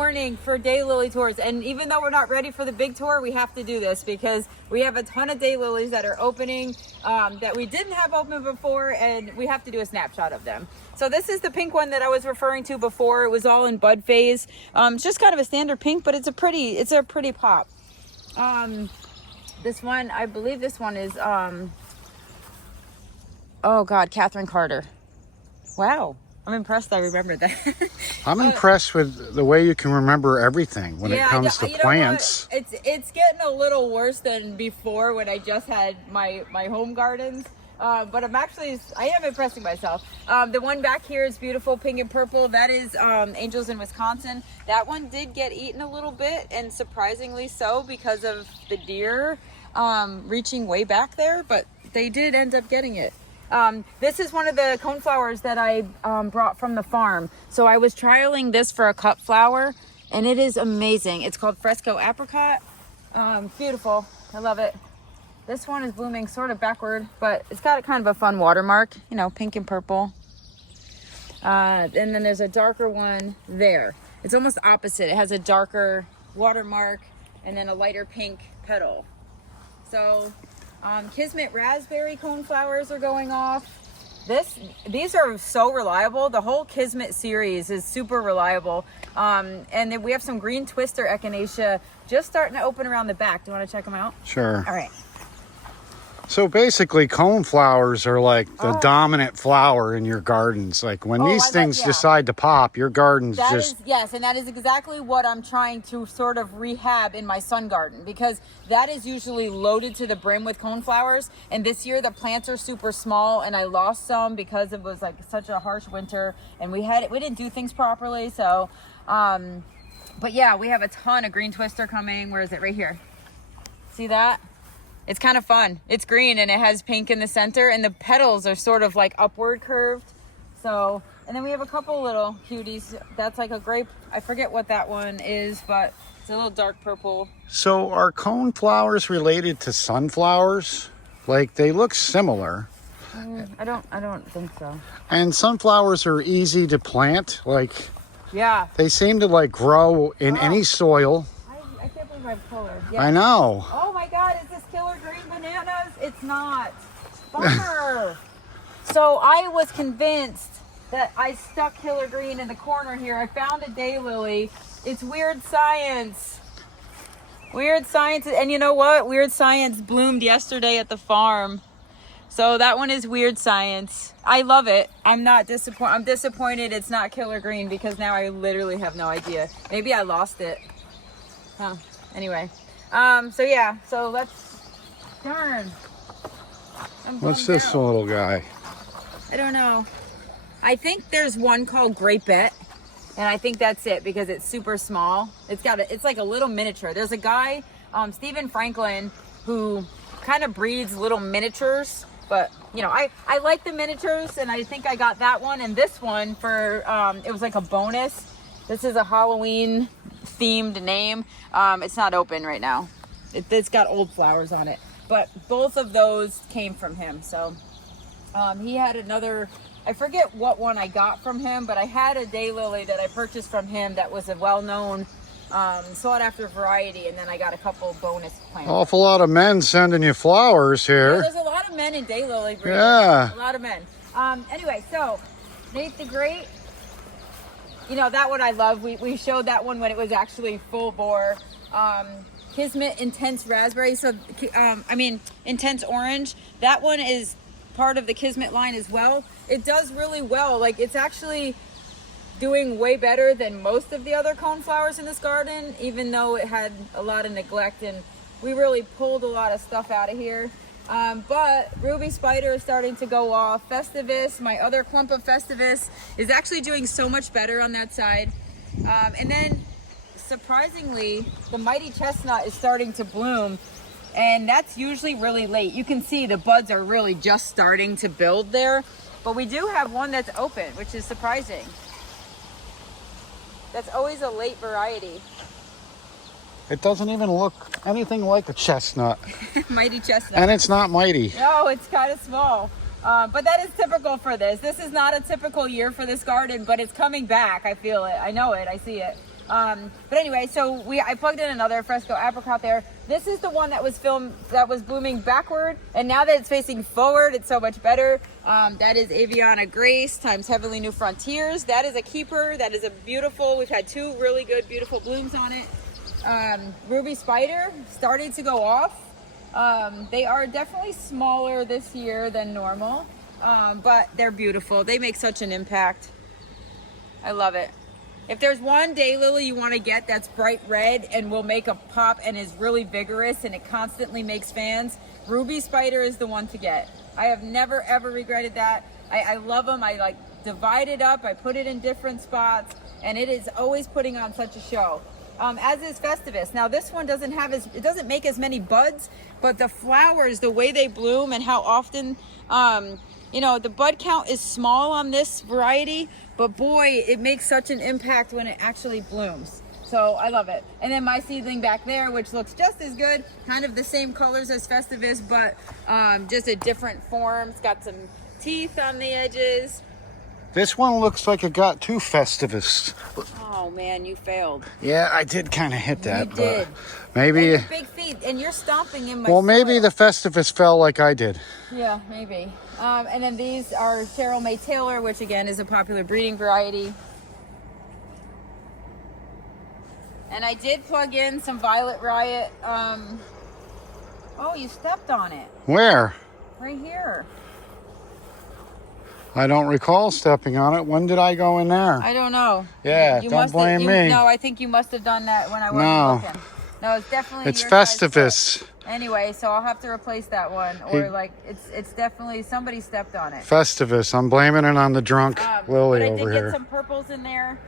morning for daylily tours, and even though we're not ready for the big tour, we have to do this because we have a ton of daylilies that are opening that we didn't have open before, and we have to do a snapshot of them. So this is the pink one that I was referring to before. It was all in bud phase. It's just kind of a standard pink, but it's a pretty pop. This one, I believe this one is oh God, Catherine Carter. Wow. I'm impressed I remembered that. I'm impressed with the way you can remember everything when it comes to plants. It's getting a little worse than before when I just had my home gardens. But I am impressing myself. The one back here is beautiful, pink and purple. That is Angels in Wisconsin. That one did get eaten a little bit, and surprisingly so, because of the deer reaching way back there, but they did end up getting it. This is one of the coneflowers that I brought from the farm. So I was trialing this for a cut flower, and it is amazing. It's called Fresco Apricot. Beautiful. I love it. This one is blooming sort of backward, but it's got a kind of a fun watermark, you know, pink and purple. And then there's a darker one there. It's almost opposite. It has a darker watermark and then a lighter pink petal. So Kismet raspberry coneflowers are going off. These are so reliable. The whole Kismet series is super reliable. And then we have some green twister echinacea just starting to open around the back. Do you want to check them out? Sure. All right. So basically, coneflowers are like the dominant flower in your gardens. Like when these things decide to pop, your garden's yes, and that is exactly what I'm trying to sort of rehab in my sun garden, because that is usually loaded to the brim with coneflowers. And this year the plants are super small, and I lost some because it was like such a harsh winter, and we didn't do things properly. So, but yeah, we have a ton of green twister coming. Where is it? Right here. See that? It's kind of fun. It's green and it has pink in the center, and the petals are sort of like upward curved. So, and then we have a couple little cuties. That's like a grape. I forget what that one is, but it's a little dark purple. So are coneflowers related to sunflowers? Like they look similar. I don't think so. And sunflowers are easy to plant. Like, yeah, they seem to like grow in any soil. I can't believe I've colored. Yeah. I know. Oh my God, is this killer green bananas? It's not. Bummer. So I was convinced that I stuck killer green in the corner here. I found a daylily. It's weird science. Weird science. And you know what? Weird science bloomed yesterday at the farm. So that one is weird science. I love it. I'm disappointed it's not killer green, because now I literally have no idea. Maybe I lost it. Huh. Anyway. So yeah. So darn. What's this little guy? I don't know. I think there's one called Grapette, and I think that's it because it's super small. It's like a little miniature. There's a guy, Stephen Franklin, who kind of breeds little miniatures, but you know, I like the miniatures, and I think I got that one and this one for it was like a bonus. This is a Halloween themed name. It's not open right now. It's got old flowers on it, but both of those came from him. So he had another, I forget what one I got from him, but I had a daylily that I purchased from him that was a well-known sought after variety, and then I got a couple bonus plants. Awful lot of men sending you flowers here. Yeah, there's a lot of men in daylily breeding. Yeah. A lot of men. Anyway, so Nate the Great, you know, that one I love. We showed that one when it was actually full bore. Kismet Intense Raspberry, so Intense Orange. That one is part of the Kismet line as well. It does really well. Like, it's actually doing way better than most of the other coneflowers in this garden, even though it had a lot of neglect, and we really pulled a lot of stuff out of here. But Ruby Spider is starting to go off. Festivus, my other clump of Festivus, is actually doing so much better on that side. And then surprisingly, the Mighty Chestnut is starting to bloom, and that's usually really late. You can see the buds are really just starting to build there, but we do have one that's open, which is surprising. That's always a late variety. It doesn't even look anything like a chestnut. Mighty Chestnut. And it's not mighty. No, it's kind of small. But that is typical for this. This is not a typical year for this garden, but it's coming back. I feel it. I know it. I see it. But anyway, so I plugged in another fresco apricot there. This is the one that was blooming backward, and now that it's facing forward, it's so much better. That is Aviana Grace times Heavenly New Frontiers. That is a keeper. That is a beautiful. We've had two really good, beautiful blooms on it. Ruby Spider started to go off. They are definitely smaller this year than normal, but they're beautiful. They make such an impact. I love it. If there's one daylily you want to get that's bright red and will make a pop and is really vigorous and it constantly makes fans, Ruby Spider is the one to get. I have never ever regretted that. I love them. I like divide it up. I put it in different spots, and it is always putting on such a show. As is Festivus. Now this one doesn't make as many buds, but the flowers, the way they bloom and how often, the bud count is small on this variety, but boy, it makes such an impact when it actually blooms. So I love it. And then my seedling back there, which looks just as good, kind of the same colors as Festivus, but just a different form. It's got some teeth on the edges. This one looks like it got too Festivus. Oh man, you failed. Yeah, I did kind of hit that. You did. Maybe. And big feet, and you're stomping in my Well, maybe soil. the Festivus fell like I did. Yeah, maybe. And then these are Cheryl May Taylor, which again is a popular breeding variety. And I did plug in some Violet Riot. Oh, you stepped on it. Where? Right here. I don't recall stepping on it. When did I go in there? I don't know. Yeah, don't blame me. No, I think you must have done that when I wasn't looking. No, it's definitely. It's your size Festivus. foot. Anyway, so I'll have to replace that one, or it's definitely somebody stepped on it. Festivus. I'm blaming it on the drunk Lily over here. But I did get some purples in there.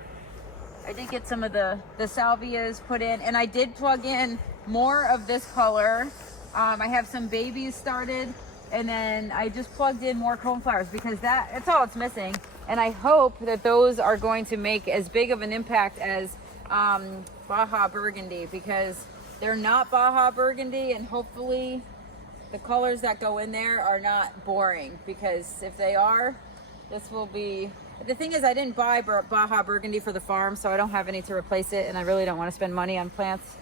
I did get some of the salvias put in, and I did plug in more of this color. I have some babies started, and then I just plugged in more coneflowers because that's all it's missing. And I hope that those are going to make as big of an impact as Baja Burgundy, because they're not Baja Burgundy, and hopefully the colors that go in there are not boring, because if they are, this will be... The thing is, I didn't buy Baja Burgundy for the farm, so I don't have any to replace it, and I really don't want to spend money on plants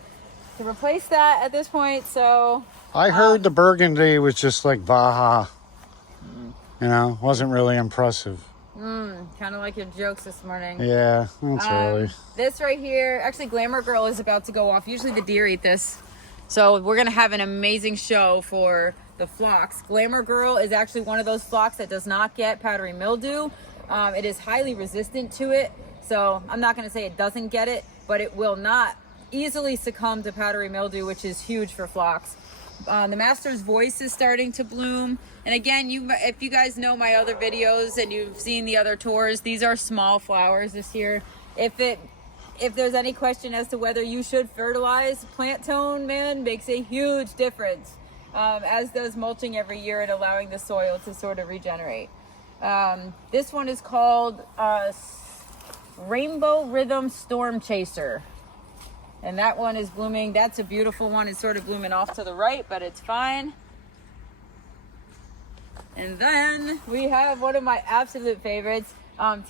to replace that at this point. So I heard the Burgundy was just like Baja. Wasn't really impressive. Kind of like your jokes this morning. Yeah, that's early. This right here, actually Glamour Girl is about to go off. Usually the deer eat this. So we're going to have an amazing show for the phlox. Glamour Girl is actually one of those phlox that does not get powdery mildew. It is highly resistant to it. So I'm not going to say it doesn't get it, but it will not easily succumb to powdery mildew, which is huge for phlox. The Master's Voice is starting to bloom. And again, if you guys know my other videos and you've seen the other tours, these are small flowers this year. If there's any question as to whether you should fertilize, plant tone, man, makes a huge difference, as does mulching every year and allowing the soil to sort of regenerate. This one is called Rainbow Rhythm Storm Chaser. And that one is blooming. That's a beautiful one. It's sort of blooming off to the right, but it's fine. And then we have one of my absolute favorites,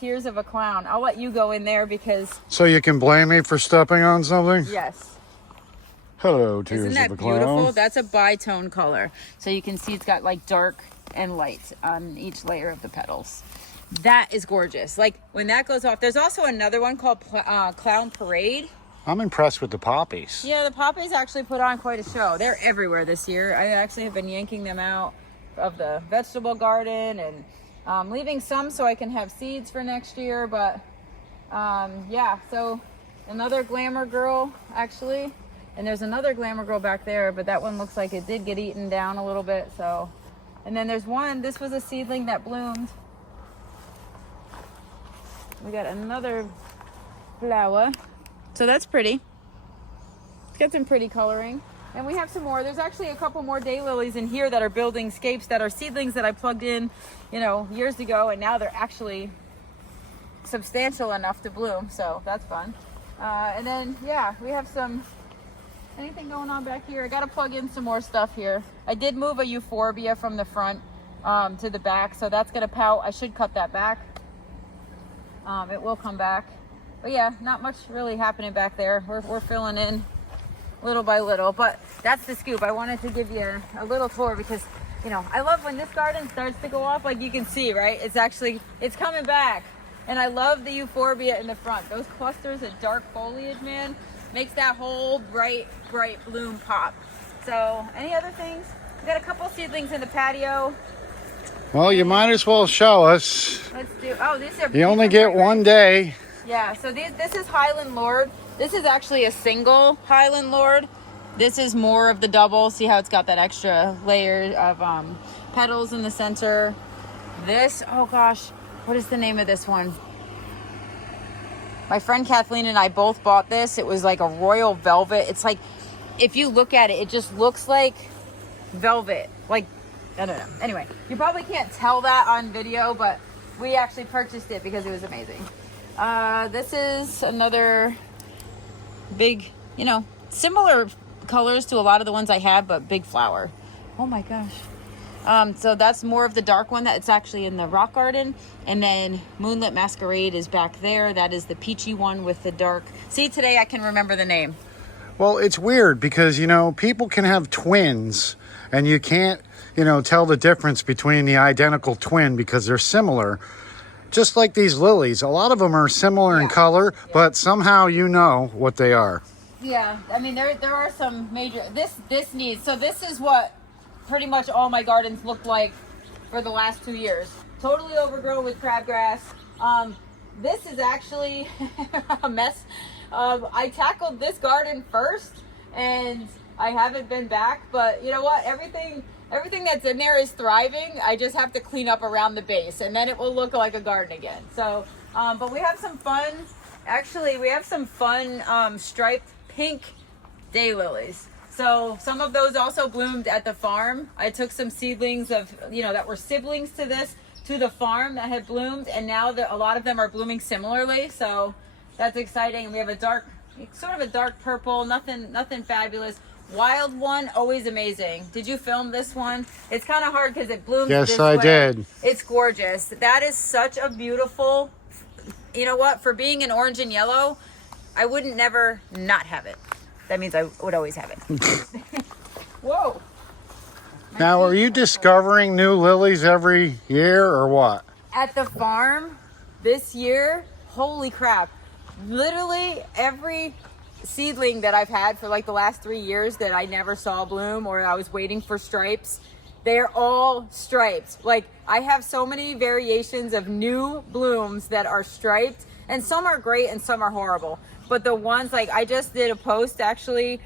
Tears of a Clown. I'll let you go in there because... So you can blame me for stepping on something? Yes. Hello, Tears of a Clown. Isn't that beautiful? That's a bitone color. So you can see it's got like dark and light on each layer of the petals. That is gorgeous. Like when that goes off, there's also another one called Clown Parade. I'm impressed with the poppies. Yeah, the poppies actually put on quite a show. They're everywhere this year. I actually have been yanking them out of the vegetable garden and leaving some so I can have seeds for next year. But yeah, so another Glamour Girl actually. And there's another Glamour Girl back there, but that one looks like it did get eaten down a little bit. So, and then there's one, this was a seedling that bloomed. We got another flower. So that's pretty. It's got some pretty coloring. And we have some more. There's actually a couple more daylilies in here that are building scapes that are seedlings that I plugged in, years ago, and now they're actually substantial enough to bloom. So that's fun. And then, yeah, we have anything going on back here. I got to plug in some more stuff here. I did move a euphorbia from the front to the back, so that's going to pout. I should cut that back. It will come back. But yeah, not much really happening back there. We're filling in little by little, but that's the scoop. I wanted to give you a little tour because, you know, I love when this garden starts to go off, like you can see, right? It's coming back. And I love the euphorbia in the front. Those clusters of dark foliage, man, makes that whole bright bloom pop. So, any other things? We got a couple seedlings in the patio. Well, you might as well show us. Let's do, oh, these are. You only get one day. Yeah, so this is Highland Lord. This is actually a single Highland Lord. This is more of the double. See how it's got that extra layer of petals in the center. This, oh gosh, what is the name of this one? My friend Kathleen and I both bought this. It was like a royal velvet. It's like, if you look at it, it just looks like velvet. Like, I don't know. Anyway, you probably can't tell that on video, but we actually purchased it because it was amazing. This is another big, you know, similar colors to a lot of the ones I have, but big flower. Oh my gosh. So that's more of the dark one. That's actually in the rock garden. And then Moonlit Masquerade is back there. That is the peachy one with the dark. See, today I can remember the name. Well, it's weird because, you know, people can have twins and you can't, you know, tell the difference between the identical twin because they're similar. Just like these lilies, a lot of them are similar in color, but somehow you know what they are. Yeah, I mean, there are some major, this needs, so this is what pretty much all my gardens look like for the last 2 years. Totally overgrown with crabgrass. This is actually a mess. I tackled this garden first and I haven't been back, but you know what? Everything that's in there is thriving. I just have to clean up around the base and then it will look like a garden again. So, but we have some fun, actually we have some fun striped pink daylilies. So some of those also bloomed at the farm. I took some seedlings of, you know, that were siblings to this, to the farm that had bloomed, and now a lot of them are blooming similarly. So that's exciting. And we have a dark, sort of a dark purple, nothing fabulous. Wild one, always amazing. Did you film this one? It's kind of hard because it blooms this way. Yes, I did. It's gorgeous. That is such a beautiful, you know what, for being an orange and yellow, I wouldn't never not have it. That means I would always have it. Whoa. Now, are you discovering new lilies every year or what? At the farm this year, holy crap. Literally every seedling that I've had for like the last 3 years that I never saw bloom or I was waiting for stripes, they're all striped. Like, I have so many variations of new blooms that are striped, and some are great and some are horrible. But the ones, like, I just did a post actually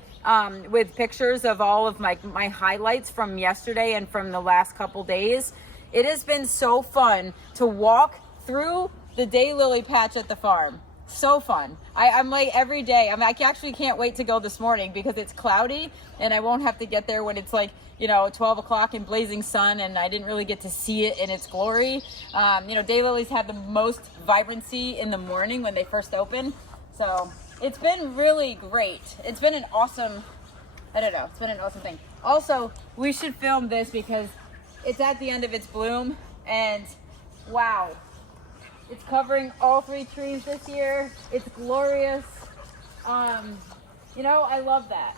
with pictures of all of my highlights from yesterday and from the last couple days. It has been so fun to walk through the daylily patch at the farm. So fun. I'm like every day. I actually can't wait to go this morning because it's cloudy and I won't have to get there when it's like, you know, 12 o'clock in blazing sun and I didn't really get to see it in its glory. You know, daylilies have the most vibrancy in the morning when they first open. So it's been really great. It's been an awesome, I don't know, it's been an awesome thing. Also, we should film this because it's at the end of its bloom and wow, it's covering all 3 trees this year. It's glorious. You know, I love that.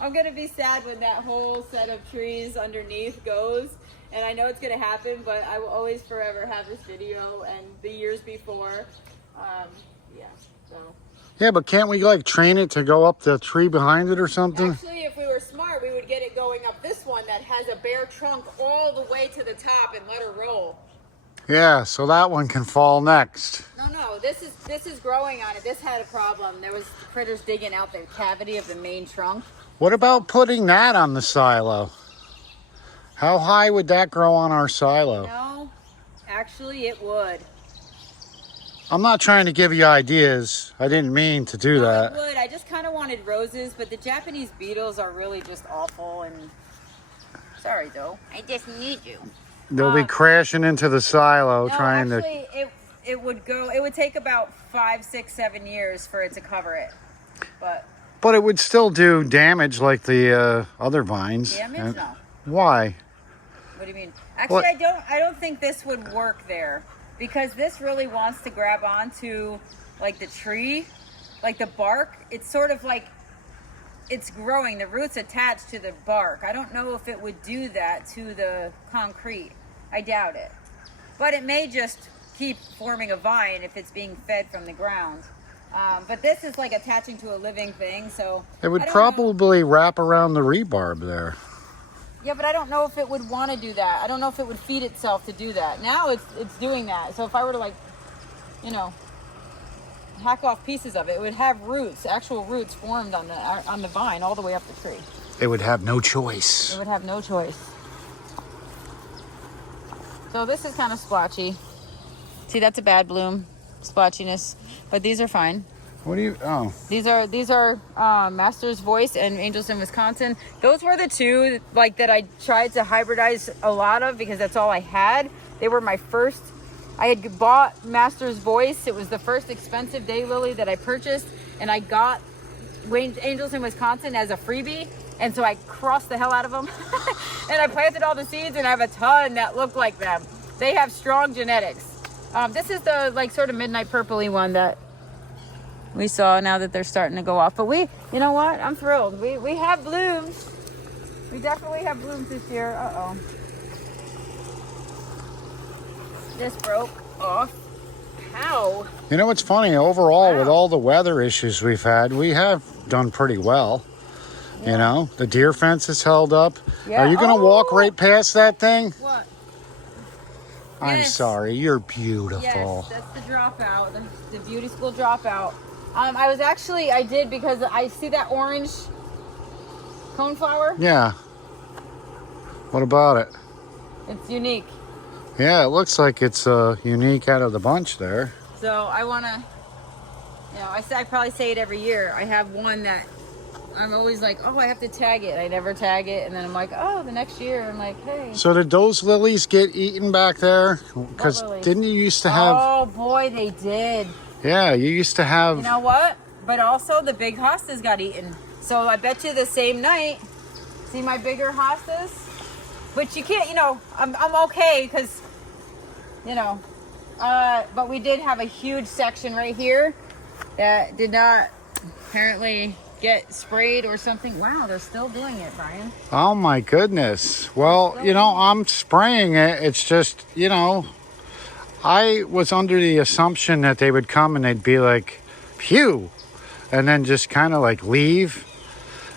I'm gonna be sad when that whole set of trees underneath goes, and I know it's gonna happen, but I will always forever have this video and the years before. Yeah, so. Yeah, but can't we like train it to go up the tree behind it or something? Actually, if we were smart, we would get it going up this one that has a bare trunk all the way to the top and let her roll. Yeah, so that one can fall next. No, this is growing on it. This had a problem. There was critters digging out the cavity of the main trunk. What about putting that on the silo? How high would that grow on our silo? No, actually it would. I'm not trying to give you ideas. I didn't mean to do that. It would. I just kind of wanted roses, but the Japanese beetles are really just awful. And sorry, though. I just need you. They'll be crashing into the silo trying to... It would take about 5, 6, 7 years for it to cover it. But it would still do damage like the other vines. Damage? No. Why? What do you mean? Actually, I don't think this would work there because this really wants to grab onto like the tree, like the bark, it's sort of like it's growing. The roots attached to the bark. I don't know if it would do that to the concrete. I doubt it. But it may just keep forming a vine if it's being fed from the ground. But this is like attaching to a living thing, so it would probably wrap around the rebarb there. Yeah, but I don't know if it would want to do that. I don't know if it would feed itself to do that. Now it's doing that. So if I were to, like, you know, hack off pieces of it, it would have roots, actual roots formed on the vine all the way up the tree. It would have no choice. It would have no choice. So this is kind of splotchy. See, that's a bad bloom, splotchiness, but these are fine. What do you? Oh, these are Master's Voice and Angels in Wisconsin. Those were the two like that I tried to hybridize a lot of because that's all I had. They were my first. I had bought Master's Voice. It was the first expensive daylily that I purchased, and I got Angels in Wisconsin as a freebie. And so I crossed the hell out of them, and I planted all the seeds, and I have a ton that look like them. They have strong genetics. This is the like sort of midnight purpley one that we saw now that they're starting to go off. But you know what? I'm thrilled. We have blooms. We definitely have blooms this year. Uh-oh. This broke off. How? You know what's funny? Overall, with all the weather issues we've had, we have done pretty well. Yeah. You know, the deer fence is held up. Yeah. Are you going to walk right past that thing? What? I'm sorry. You're beautiful. Yes, that's the dropout. The beauty school dropout. I did because I see that orange coneflower. Yeah. What about it? It's unique. Yeah, it looks like it's unique out of the bunch there. So I want to, I probably say it every year. I have one that I'm always like, oh, I have to tag it. I never tag it. And then I'm like, oh, the next year I'm like, hey. So did those lilies get eaten back there? Because didn't you used to have... Oh, boy, they did. Yeah, you used to have... You know what? But also the big hostas got eaten. So I bet you the same night, see my bigger hostas? But you can't, I'm okay because, but we did have a huge section right here that did not apparently get sprayed or something. Wow, they're still doing it, Brian. Oh my goodness. Well, I'm spraying it. It's just, I was under the assumption that they would come and they'd be like, phew, and then just kind of like leave,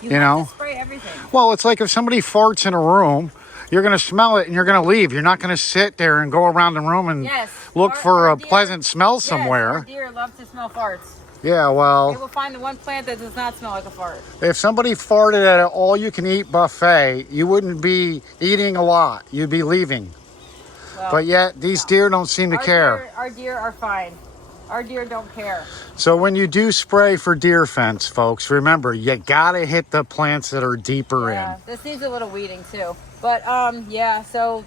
you have to spray everything. Well, it's like if somebody farts in a room, you're going to smell it and you're going to leave. You're not going to sit there and go around the room and look for a pleasant smell somewhere. Our deer love to smell farts. Yeah, well... They will find the one plant that does not smell like a fart. If somebody farted at an all-you-can-eat buffet, you wouldn't be eating a lot. You'd be leaving. Well, but yet, these deer don't seem to care. Our deer are fine. Our deer don't care. So when you do spray for deer fence, folks, remember, you got to hit the plants that are deeper in. This needs a little weeding, too. But, so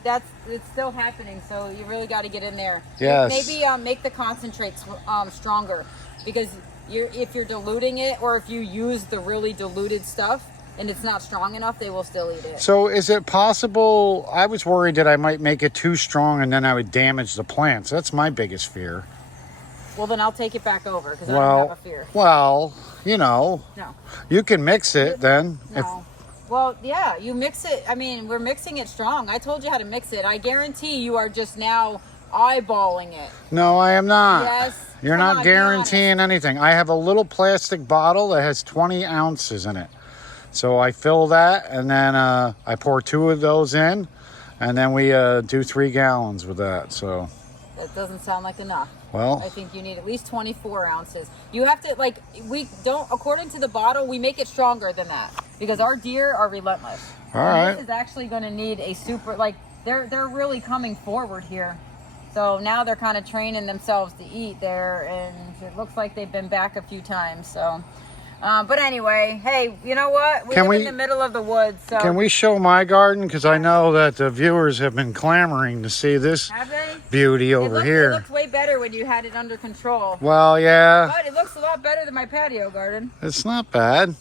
it's still happening. So you really got to get in there. Yes. Maybe make the concentrates stronger. Because if you're diluting it, or if you use the really diluted stuff and it's not strong enough, they will still eat it. So is it possible? I was worried that I might make it too strong and then I would damage the plants. That's my biggest fear. Well, then I'll take it back over because I don't have a fear. Well, No. You can mix it then. No. Well, yeah, you mix it. I mean, we're mixing it strong. I told you how to mix it. I guarantee you are just now eyeballing it. No, I am not. Yes. You're not guaranteeing anything. I have a little plastic bottle that has 20 ounces in it. So I fill that, and then I pour 2 of those in, and then we do 3 gallons with that. So that doesn't sound like enough. Well, I think you need at least 24 ounces. You have to, we don't, according to the bottle, we make it stronger than that because our deer are relentless. All right. This is actually going to need a super, they're really coming forward here. So now they're kind of training themselves to eat there, and it looks like they've been back a few times. So, but anyway, hey, you know what? We live in the middle of the woods. So. Can we show my garden? Because I know that the viewers have been clamoring to see this beauty over here. It looked way better when you had it under control. Well, yeah. But it looks a lot better than my patio garden. It's not bad.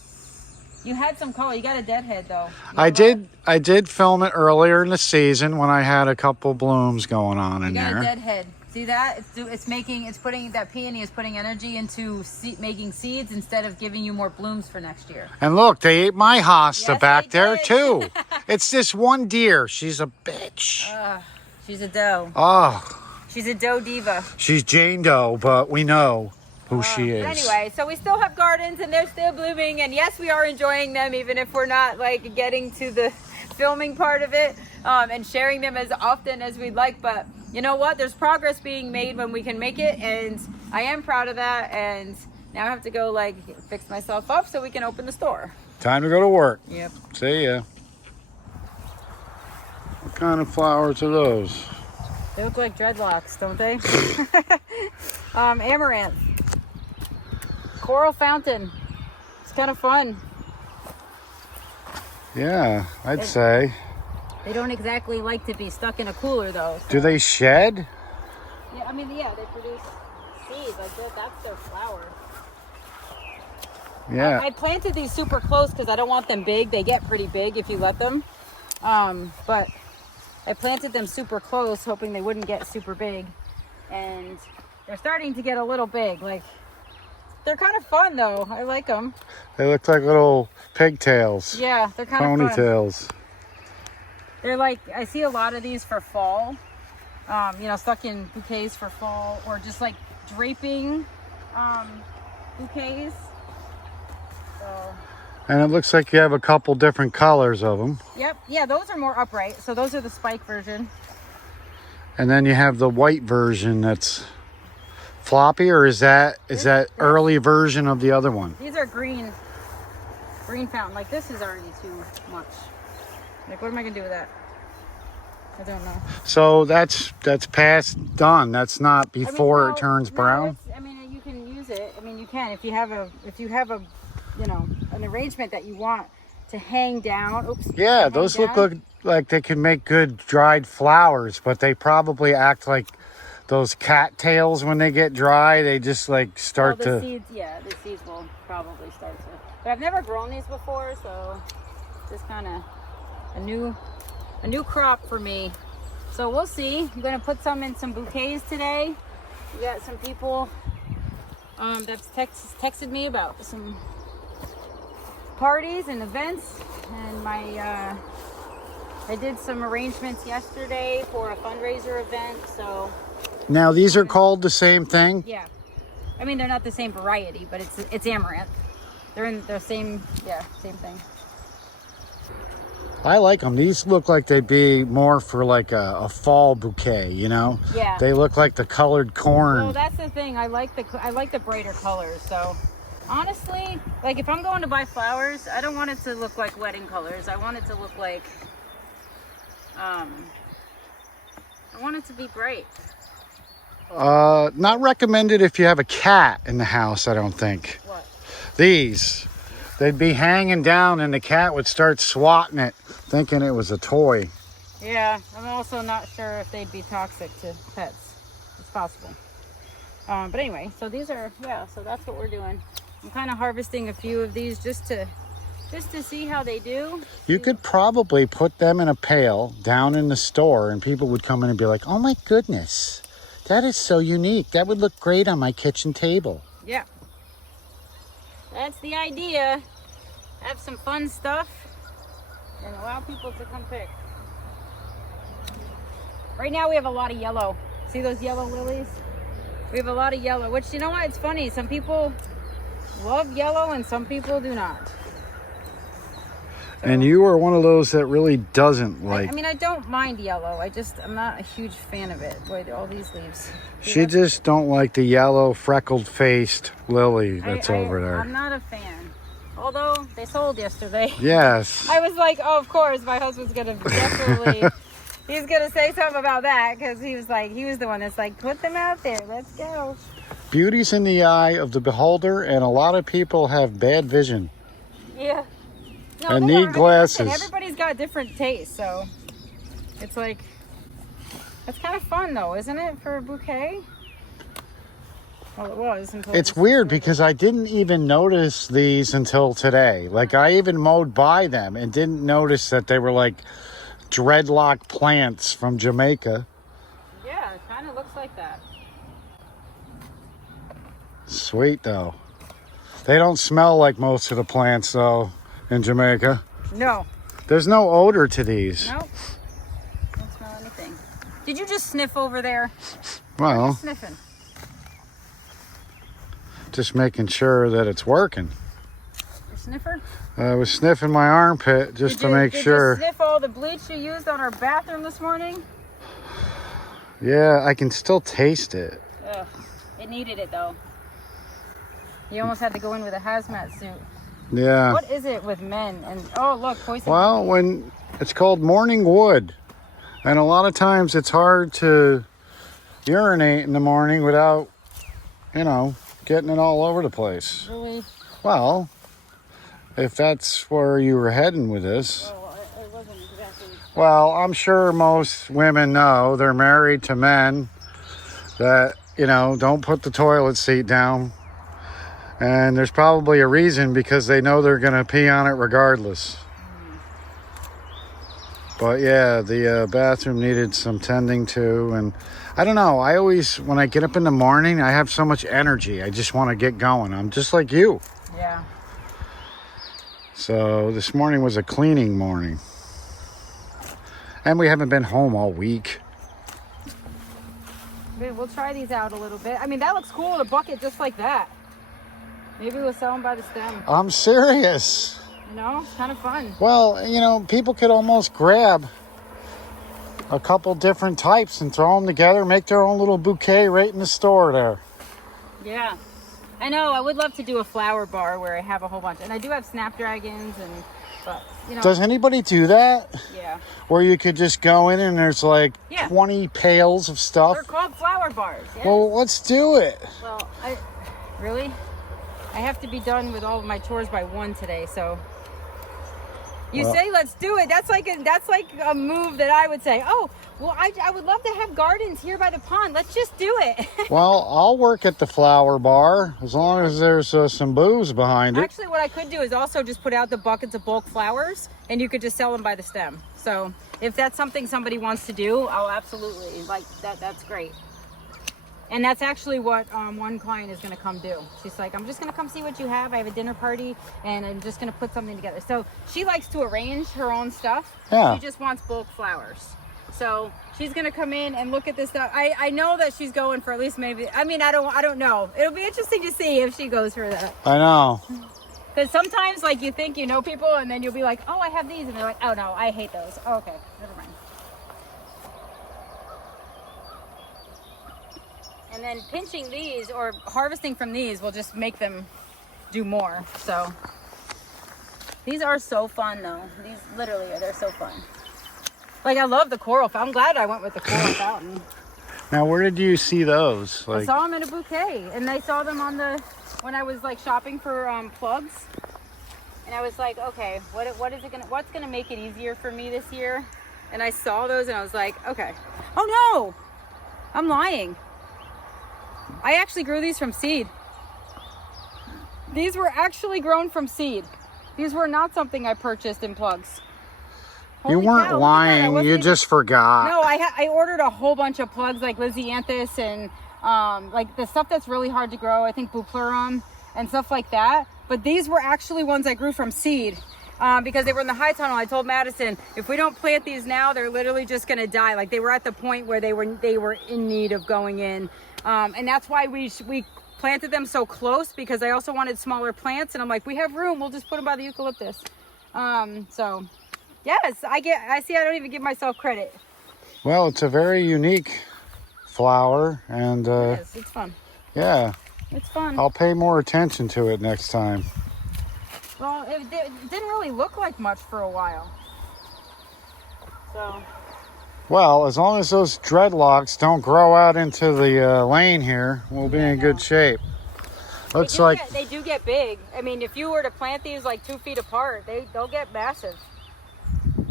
You had some color. You got a deadhead though. I did film it earlier in the season when I had a couple blooms going on in there. You got a deadhead. See that? It's putting, that peony is putting energy into making seeds instead of giving you more blooms for next year. And look, they ate my hosta Yes, back they there did. too. It's this one deer. She's a bitch. She's a doe. Oh, She's a doe diva. she's Jane Doe, but we know who she is. Anyway, so we still have gardens and they're still blooming, and yes, we are enjoying them, even if we're not like getting to the filming part of it and sharing them as often as we'd like. But you know what? There's progress being made when we can make it, and I am proud of that. And now I have to go like fix myself up so we can open the store. Time to go to work. Yep. See ya. What kind of flowers are those? They look like dreadlocks, don't they? Amaranth. Coral fountain. It's kind of fun. Yeah, I'd say. They don't exactly like to be stuck in a cooler though. So. Do they shed? Yeah, I mean, yeah, they produce seeds. Like that's their flower. Yeah. I planted these super close because I don't want them big. They get pretty big if you let them. But I planted them super close, hoping they wouldn't get super big. And they're starting to get a little big. Like, they're kind of fun though. I like them. They look like little pigtails. Yeah, they're kind of fun. Ponytails. They're like, I see a lot of these for fall. You know, stuck in bouquets for fall, or just like draping bouquets. So. And it looks like you have a couple different colors of them. Yep, yeah, those are more upright. So those are the spike version. And then you have the white version that's floppy, or is that early version of the other one? These are green fountain. Like, this is already too much. Like, what am I gonna do with that? I don't know. So that's past done. That's not before it turns brown. I mean, you can use it. I mean, you can if you have a you know, an arrangement that you want to hang down. Oops. Yeah, those look like they can make good dried flowers, but they probably act like those cattails when they get dry. They just like start to. Seeds, yeah, the seeds will probably start to. But I've never grown these before, so just kind of a new crop for me. So we'll see. I'm gonna put some in some bouquets today. We got some people that's texted me about some parties and events, and I did some arrangements yesterday for a fundraiser event. So now these are called the same thing? Yeah, I mean, they're not the same variety, but it's amaranth. They're in the same thing. I like them. These look like they'd be more for like a fall bouquet, you know? Yeah. They look like the colored corn. Well, that's the thing. I like the brighter colors. So honestly, like if I'm going to buy flowers, I don't want it to look like wedding colors. I want it to look like I want it to be bright. Not recommended if you have a cat in the house, I don't think. What? These. They'd be hanging down and the cat would start swatting it, thinking it was a toy. Yeah, I'm also not sure if they'd be toxic to pets. It's possible. But anyway, so these are, yeah, so that's what we're doing. I'm kind of harvesting a few of these just to see how they do. You could probably put them in a pail down in the store and people would come in and be like, oh my goodness, that is so unique. That would look great on my kitchen table. Yeah. That's the idea. Have some fun stuff and allow people to come pick. Right now we have a lot of yellow. See those yellow lilies? We have a lot of yellow, which, you know what, it's funny. Some people love yellow and some people do not. So, and you are one of those that really doesn't like. I mean, I don't mind yellow. I'm not a huge fan of it. Boy, all these leaves. She just don't like the yellow freckled-faced lily that's over there. I'm not a fan. Although they sold yesterday. Yes. I was like, oh, of course, my husband's gonna definitely. He's gonna say something about that because he was the one that's like, put them out there. Let's go. Beauty's in the eye of the beholder, and a lot of people have bad vision. Yeah. No, and need glasses. Listen, everybody's got different tastes, so it's like, it's kind of fun though, isn't it, for a bouquet? Well, it was until it's weird because I didn't even notice these until today. Like, I even mowed by them and didn't notice that they were like dreadlock plants from Jamaica. Yeah, it kind of looks like like that. Sweet though. They don't smell like most of the plants though in Jamaica. No. There's no odor to these. Nope. Don't smell anything. Did you just sniff over there? Well, Sniffing. just making sure that it's working. Your sniffer? I was sniffing my armpit just to make sure. Did you sniff all the bleach you used on our bathroom this morning? Yeah, I can still taste it. Ugh. It needed it though. You almost had to go in with a hazmat suit. Yeah. What is it with men? And oh, look, poison. Well, when it's called morning wood, and a lot of times it's hard to urinate in the morning without, you know, getting it all over the place. Really? Well, if that's where you were heading with this. Well, it wasn't exactly. Well, I'm sure most women know they're married to men that, you know, don't put the toilet seat down. And there's probably a reason, because they know they're going to pee on it regardless. But yeah, the bathroom needed some tending to. And I don't know, I always, when I get up in the morning, I have so much energy. I just want to get going. I'm just like you. Yeah. So this morning was a cleaning morning. And we haven't been home all week. Maybe we'll try these out a little bit. I mean, that looks cool in a bucket just like that. Maybe we'll sell them by the stem. I'm serious. You know, it's kind of fun. Well, you know, people could almost grab a couple different types and throw them together, make their own little bouquet right in the store there. Yeah. I know, I would love to do a flower bar where I have a whole bunch. And I do have snapdragons but, you know. Does anybody do that? Yeah. Where you could just go in and there's like 20 pails of stuff? They're called flower bars. Yes. Well, let's do it. Well, really? I have to be done with all of my chores by 1 today, so. You say let's do it. That's like a move that I would say. Oh, well, I would love to have gardens here by the pond. Let's just do it. Well, I'll work at the flower bar as long as there's some booze behind it. Actually, what I could do is also just put out the buckets of bulk flowers, and you could just sell them by the stem. So if that's something somebody wants to do, I'll absolutely like that. That's great. And that's actually what one client is going to come do. She's like, I'm just going to come see what you have. I have a dinner party, and I'm just going to put something together. So she likes to arrange her own stuff. Yeah. She just wants bulk flowers. So she's going to come in and look at this stuff. I know that she's going for at least maybe, I mean, I don't know. It'll be interesting to see if she goes for that. I know. Because sometimes, like, you think you know people, and then you'll be like, oh, I have these. And they're like, oh, no, I hate those. Oh, okay, never mind. And then pinching these or harvesting from these will just make them do more. So these are so fun though. These literally they're so fun. Like I love the coral. I'm glad I went with the coral fountain. Now, where did you see those? I saw them in a bouquet, and I saw them when I was like shopping for plugs. And I was like, okay, what's gonna make it easier for me this year? And I saw those, and I was like, okay. Oh no, I'm lying. I actually grew these from seed. These were actually grown from seed. These were not something I purchased in plugs. You weren't lying, you just forgot. No, I ordered a whole bunch of plugs like Lysianthus and like the stuff that's really hard to grow. I think Bupleurum and stuff like that. But these were actually ones I grew from seed because they were in the high tunnel. I told Madison, if we don't plant these now, they're literally just gonna die. Like they were at the point where they were in need of going in. And that's why we planted them so close, because I also wanted smaller plants, and I'm like, we have room, we'll just put them by the eucalyptus. So yes, I see I don't even give myself credit. Well, it's a very unique flower, and It is. It's fun. Yeah, it's fun. I'll pay more attention to it next time. Well, it didn't really look like much for a while, so. Well, as long as those dreadlocks don't grow out into the lane here, we'll be in good shape. Looks like they do get big. I mean, if you were to plant these like 2 feet apart, they'll get massive.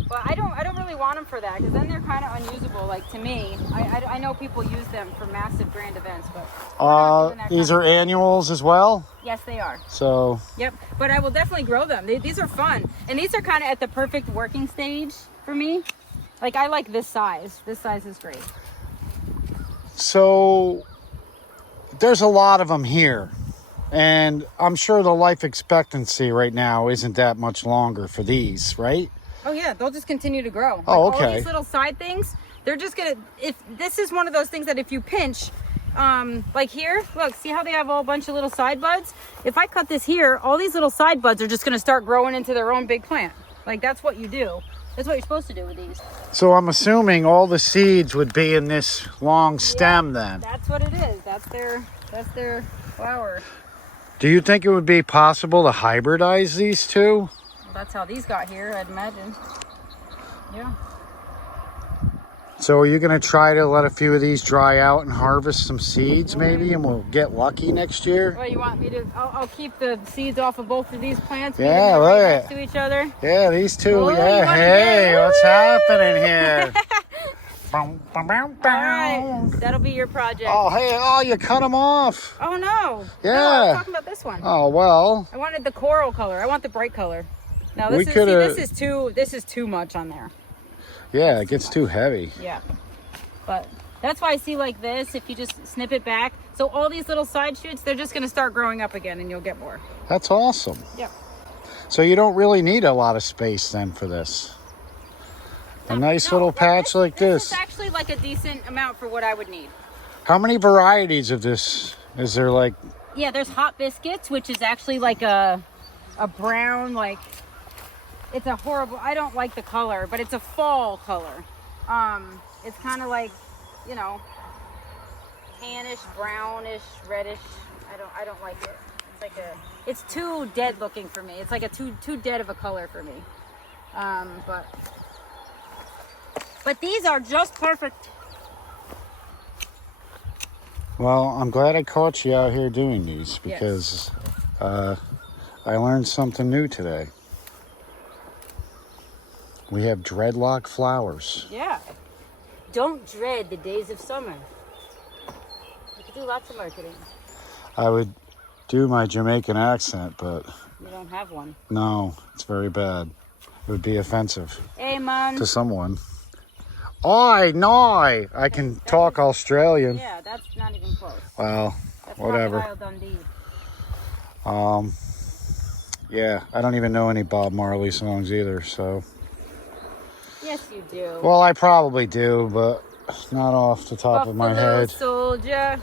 But I don't really want them for that, because then they're kind of unusable. Like to me, I know people use them for massive grand events, but these are annuals as well. Yes, they are. So yep, but I will definitely grow them. These are fun, and these are kind of at the perfect working stage for me. Like I like this size. This size is great. So there's a lot of them here. And I'm sure the life expectancy right now isn't that much longer for these, right? Oh yeah, they'll just continue to grow. Oh, Like, okay. all these little side things, they're just gonna, if this is one of those things that if you pinch, like here, look, see how they have a whole bunch of little side buds? If I cut this here, all these little side buds are just gonna start growing into their own big plant. Like that's what you do. That's what you're supposed to do with these. So I'm assuming all the seeds would be in this long stem then. That's what it is. That's their flower. Do you think it would be possible to hybridize these two? Well, that's how these got here, I'd imagine. Yeah. So are you going to try to let a few of these dry out and harvest some seeds maybe, and we'll get lucky next year? Well, you want me to, I'll keep the seeds off of both of these plants. Yeah, right look next at to each other. Yeah, these two. Oh, you yeah, wanna hey, get- what's happening here? Bow, bow, bow, All bow. right, that'll be your project. Oh, hey, oh, you cut them off. Oh no. Yeah. No, I was talking about this one. Oh, well. I wanted the coral color. I want the bright color. Now We this is see, coulda- this is too much on there. Yeah, it gets too heavy. Yeah. But that's why I see like this, if you just snip it back. So all these little side shoots, they're just gonna start growing up again and you'll get more. That's awesome. Yep. So you don't really need a lot of space then for this. A nice little patch like This this. is actually like a decent amount for what I would need. How many varieties of this is there? Like, Yeah, there's hot biscuits, which is actually like a brown, like it's a horrible, I don't like the color, but it's a fall color. It's kind of like, you know, tannish, brownish, reddish. I don't like it. It's like it's too dead looking for me. It's like a too dead of a color for me. But these are just perfect. well, I'm glad I caught you out here doing these because I learned something new today. We have dreadlock flowers. Yeah. Don't dread the days of summer. You could do lots of marketing. I would do my Jamaican accent, but You don't have one. no, it's very bad. It would be offensive Hey, man. to someone. Oi, no, I can talk Australian. Yeah, that's not even close. Well, That's whatever. Crocodile Dundee. Yeah, I don't even know any Bob Marley songs either, so. Yes, you do. Well, I probably do, but not off the top of my Buffalo head. Soldier.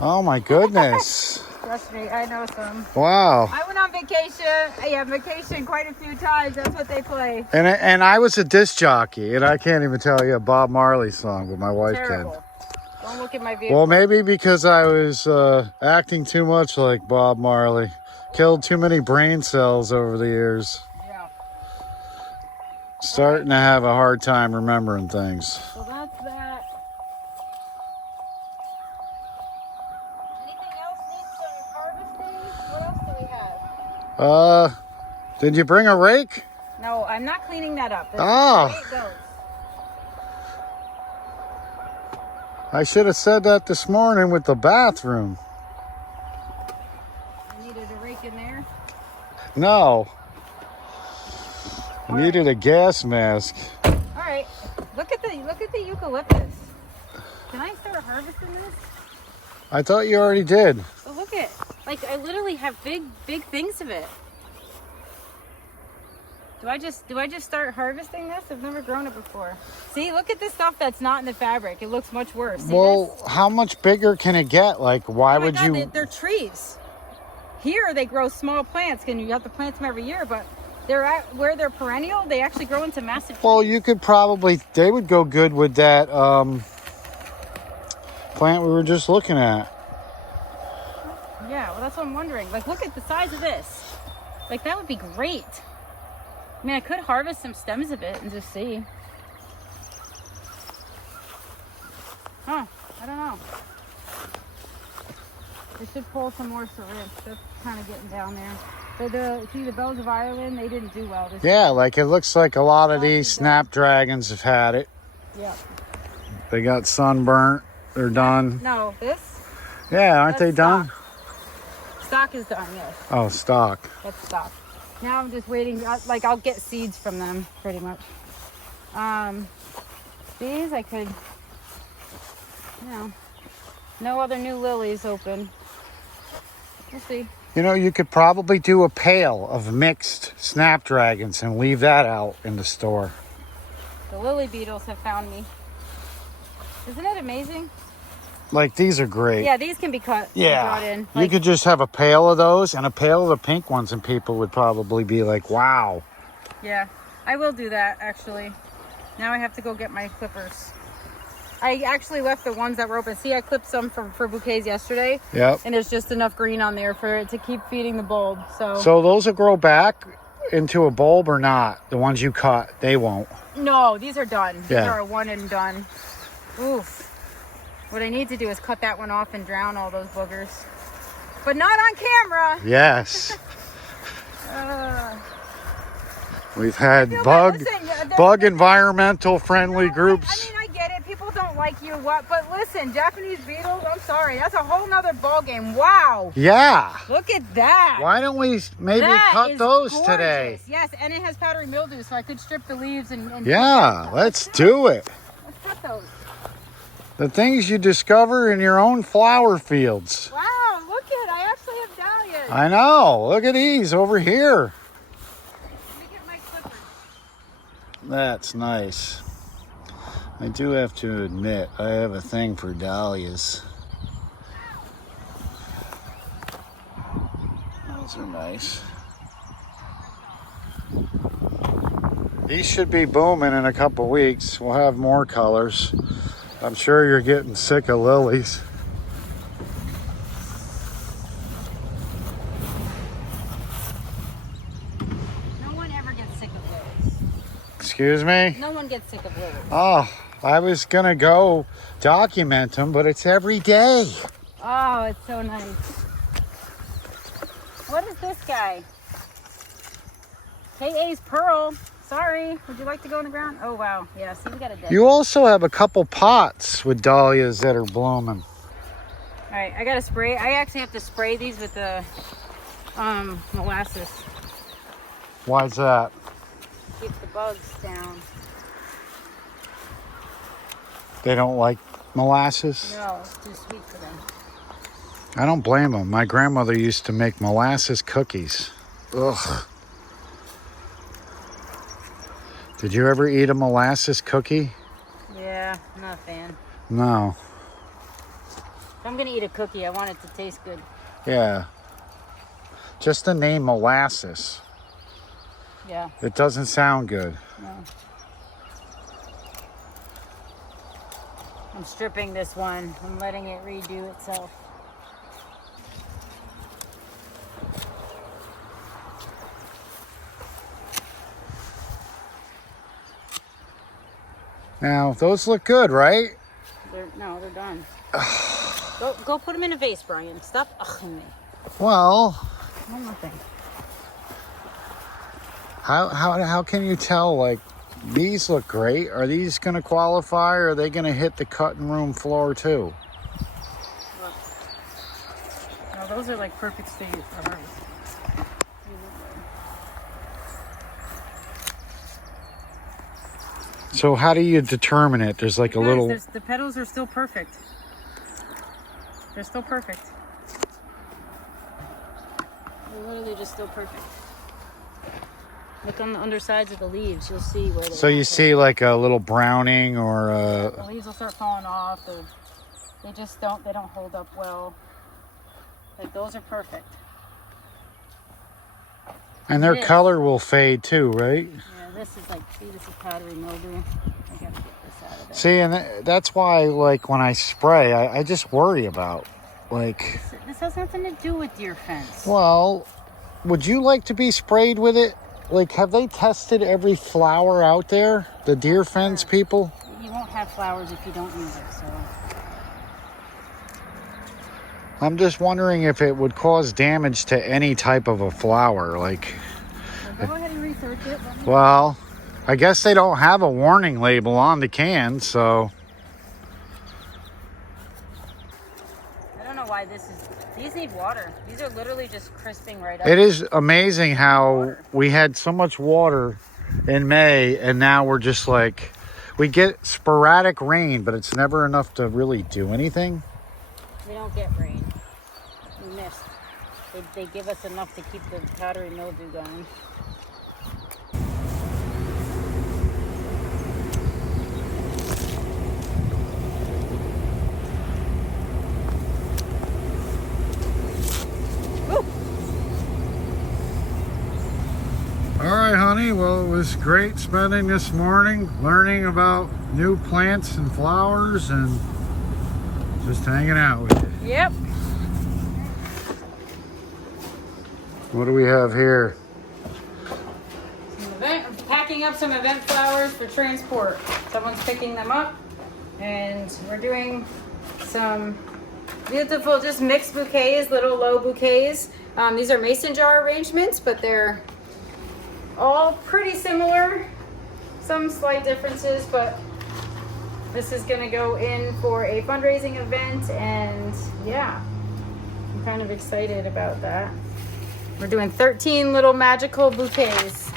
Oh my goodness. Trust me, I know some. Wow. I went on vacation. Yeah, vacation quite a few times. That's what they play. And I was a disc jockey, and I can't even tell you a Bob Marley song, but my wife Terrible. Don't look at my can. vehicle. Well, maybe because I was acting too much like Bob Marley. Killed too many brain cells over the years. Yeah. Starting to have a hard time remembering things. So that's that. Anything else needs some harvesting? What else do we have? Did you bring a rake? No, I'm not cleaning that up. That's Oh. the way it goes. I should have said that this morning with the bathroom. I needed a rake in there. No. I needed a gas mask. All right. Look at the eucalyptus. Can I start harvesting this? I thought you already did. Oh, look at, like I literally have big things of it. Do I just start harvesting this? I've never grown it before. See, look at this stuff that's not in the fabric. It looks much worse. See Well, this? how much bigger can it get? Like, why Oh my would God, you? they're trees. Here they grow small plants, and you have to plant them every year. But they're at where they're perennial. They actually grow into massive. Well, trees. you could probably. They would go good with that plant we were just looking at. Yeah, well, that's what I'm wondering. Like, look at the size of this. Like, that would be great. I mean, I could harvest some stems of it and just see. Huh, I don't know. I should pull some more syringe. That's kind of getting down there. But see, the Bells of Ireland, they didn't do well this Yeah, like it looks like a lot of these snapdragons have had it. year. They got sunburnt. They're done. No, this? Yeah, aren't they That's done? Stock is done, yes. Oh, stock. That's stock. Now I'm just waiting, like I'll get seeds from them, pretty much. These I could, you know, No other new lilies open. We'll see. You know, you could probably do a pail of mixed snapdragons and leave that out in the store. The lily beetles have found me. Isn't it amazing? Like, these are great. Yeah, these can be cut. Brought in. You could just have a pail of those and a pail of the pink ones, and people would probably be like, wow. Yeah, I will do that, actually. Now I have to go get my clippers. I actually left the ones that were open. See, I clipped some for bouquets yesterday. Yep. And there's just enough green on there for it to keep feeding the bulb. So those will grow back into a bulb or not? The ones you cut, they won't. No, these are done. These Yeah. are a one and done. Oof. What I need to do is cut that one off and drown all those boogers. But not on camera. Yes. We've had bug environmental friendly groups. I mean, I get it. People don't like you, but listen, Japanese beetles, I'm sorry. That's a whole nother ball game. Wow. Yeah. Look at that. Why don't we maybe cut those today? Yes, and it has powdery mildew, so I could strip the leaves and yeah, let's do it. Let's cut those. The things you discover in your own flower fields. Wow, look at I actually have dahlias. I know. Look at these over here. Let me get my clippers. That's nice. I do have to admit, I have a thing for dahlias. Those are nice. These should be booming in a couple weeks. We'll have more colors. I'm sure you're getting sick of lilies. No one ever gets sick of lilies. Excuse me? No one gets sick of lilies. Oh, I was gonna go document them, but it's every day. Oh, it's so nice. What is this guy? KA's Pearl. Sorry. Would you like to go on the ground? Oh, wow. Yeah, see, we got a dead. You also have a couple pots with dahlias that are blooming. All right, I got to spray. I actually have to spray these with the molasses. Why's that? Keep the bugs down. They don't like molasses? No, it's too sweet for them. I don't blame them. My grandmother used to make molasses cookies. Ugh. Did you ever eat a molasses cookie? Yeah, I'm not a fan. No. If I'm going to eat a cookie, I want it to taste good. Yeah. Just the name molasses. Yeah. It doesn't sound good. No. I'm stripping this one. I'm letting it redo itself. Now, those look good, right? They're done. Go put them in a vase, Brian. Stop ugh-ing me. Well, No, nothing. how can you tell, like, these look great? Are these going to qualify, or are they going to hit the cutting room floor too? No, those are like perfect stage for hers. So how do you determine it? There's like a little... The petals are still perfect. They're still perfect. They're literally just still perfect. Look on the undersides of the leaves. You'll see where they're So you see like a little browning or the leaves will start falling off. Or they just don't hold up well. Like those are perfect. And their color will fade too, right? Yeah, this is like, see, this is powdery mildew. I gotta get this out of there. See, and that's why, like, when I spray, I just worry about, like... This has nothing to do with deer fence. Well, would you like to be sprayed with it? Like, have they tested every flower out there? The deer fence people? You won't have flowers if you don't use it, so... I'm just wondering if it would cause damage to any type of a flower, like... Well, go ahead and research it. Well, I guess they don't have a warning label on the can, so... I don't know why these need water. These are literally just crisping right up. It is amazing how we had so much water in May, and now we're just like... We get sporadic rain, but it's never enough to really do anything. don't get rain. We missed. They give us enough to keep the powdery mildew going. All right, honey. Well, it was great spending this morning learning about new plants and flowers and just hanging out with you. Yep. What do we have here? Packing up some event flowers for transport. Someone's picking them up, and we're doing some beautiful, just mixed bouquets, little low bouquets. These are mason jar arrangements, but they're all pretty similar. Some slight differences, but this is gonna go in for a fundraising event, and yeah, I'm kind of excited about that. We're doing 13 little magical bouquets.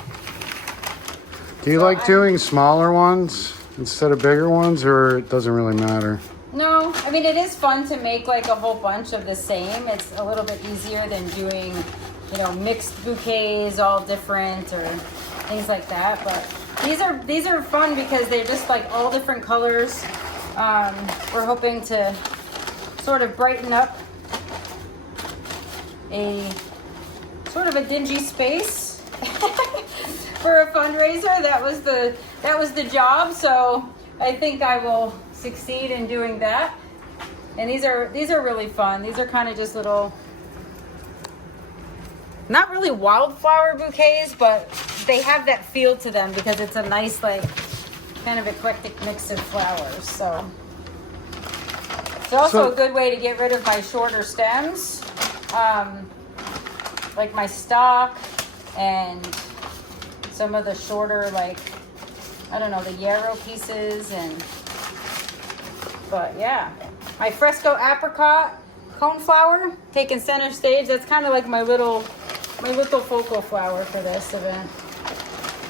Do you like doing smaller ones instead of bigger ones, or it doesn't really matter? No, I mean, it is fun to make like a whole bunch of the same. It's a little bit easier than doing, you know, mixed bouquets, all different or things like that. But these are fun because they're just like all different colors. We're hoping to sort of brighten up a sort of a dingy space for a fundraiser. That was the job. So I think I will succeed in doing that. And these are really fun. These are kind of just little, not really wildflower bouquets, but they have that feel to them because it's a nice, like, kind of eclectic mix of flowers. So it's also a good way to get rid of my shorter stems, like my stock and some of the shorter, like, I don't know, the yarrow pieces. But yeah, my fresco apricot coneflower taking center stage. That's kind of like my little focal flower for this event.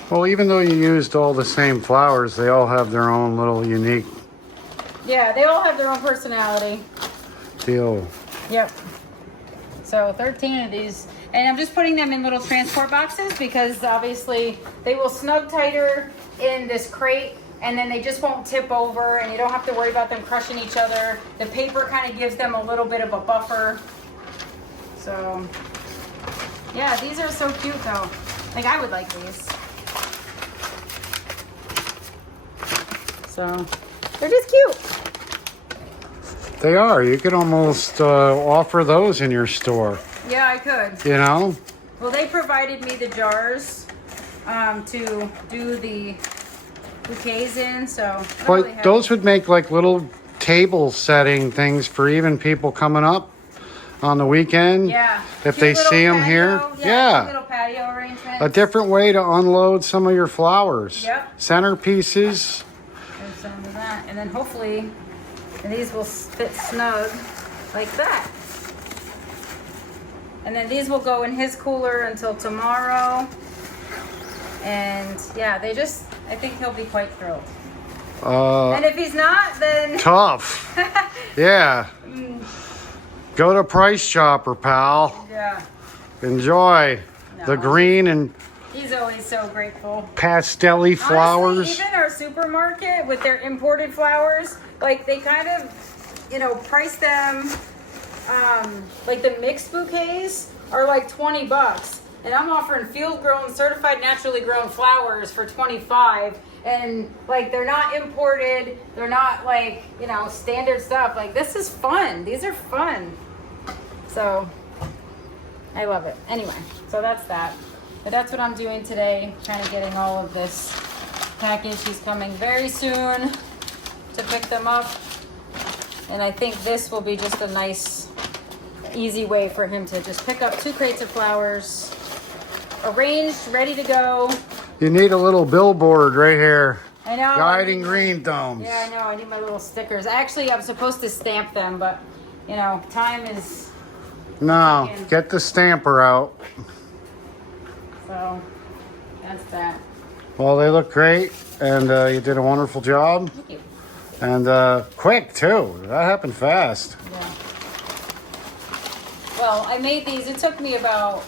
Well, even though you used all the same flowers, they all have their own little unique Yeah, they all have their own personality. deal. Yep. So 13 of these, and I'm just putting them in little transport boxes because obviously they will snug tighter in this crate, and then they just won't tip over, and you don't have to worry about them crushing each other. The paper kind of gives them a little bit of a buffer. So yeah, these are so cute though. Like, I would like these. So they're just cute. They are. You could almost offer those in your store, Yeah, I could. you know? Well, they provided me the jars to do the bouquets in, so I don't really But have- those would make like little table setting things for even people coming up on the weekend. Yeah. If Cute they little see them patio, here. cute Yeah. little patio arrangements. A different way to unload some of your flowers. Yep. Centerpieces. There's some of that, and then hopefully these will fit snug like that. And then these will go in his cooler until tomorrow. And yeah, I think he'll be quite thrilled. And if he's not, then Tough. Yeah. Go to Price Chopper, pal. yeah, Enjoy the No. green and he's always so grateful. pastel-y flowers. Honestly, even our supermarket with their imported flowers, like they kind of, you know, price them, like the mixed bouquets are like $20. And I'm offering field grown, certified naturally grown flowers for $25. And like, they're not imported. They're not like, you know, standard stuff. Like, this is fun. These are fun. So I love it. Anyway, so that's that. But that's what I'm doing today, kind of getting all of this package. He's coming very soon to pick them up. And I think this will be just a nice, easy way for him to just pick up 2 crates of flowers, arranged, ready to go. You need a little billboard right here. I know. Guiding green thumbs. Yeah, I know. I need my little stickers. Actually, I'm supposed to stamp them, but, you know, time is... No, get the stamper out. So, that's that. Well, they look great, and you did a wonderful job. Thank you. And quick, too. That happened fast. Yeah. Well, I made these. It took me about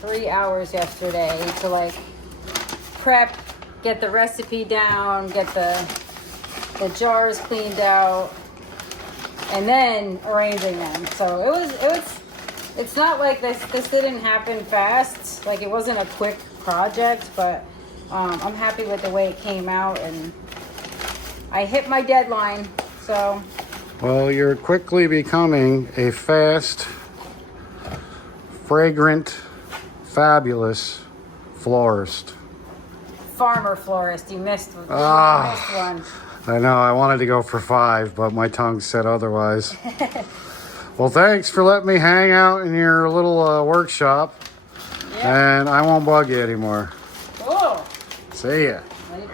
3 hours yesterday to like prep, get the recipe down, get the jars cleaned out, and then arranging them. So it's not like this didn't happen fast. Like it wasn't a quick project, but I'm happy with the way it came out, and I hit my deadline. So Well, you're quickly becoming a fast, fragrant, fabulous florist. farmer florist, you missed one. I know, I wanted to go for 5, but my tongue said otherwise. Well, thanks for letting me hang out in your little workshop. Yeah. And I won't bug you anymore. Cool. See ya. Later.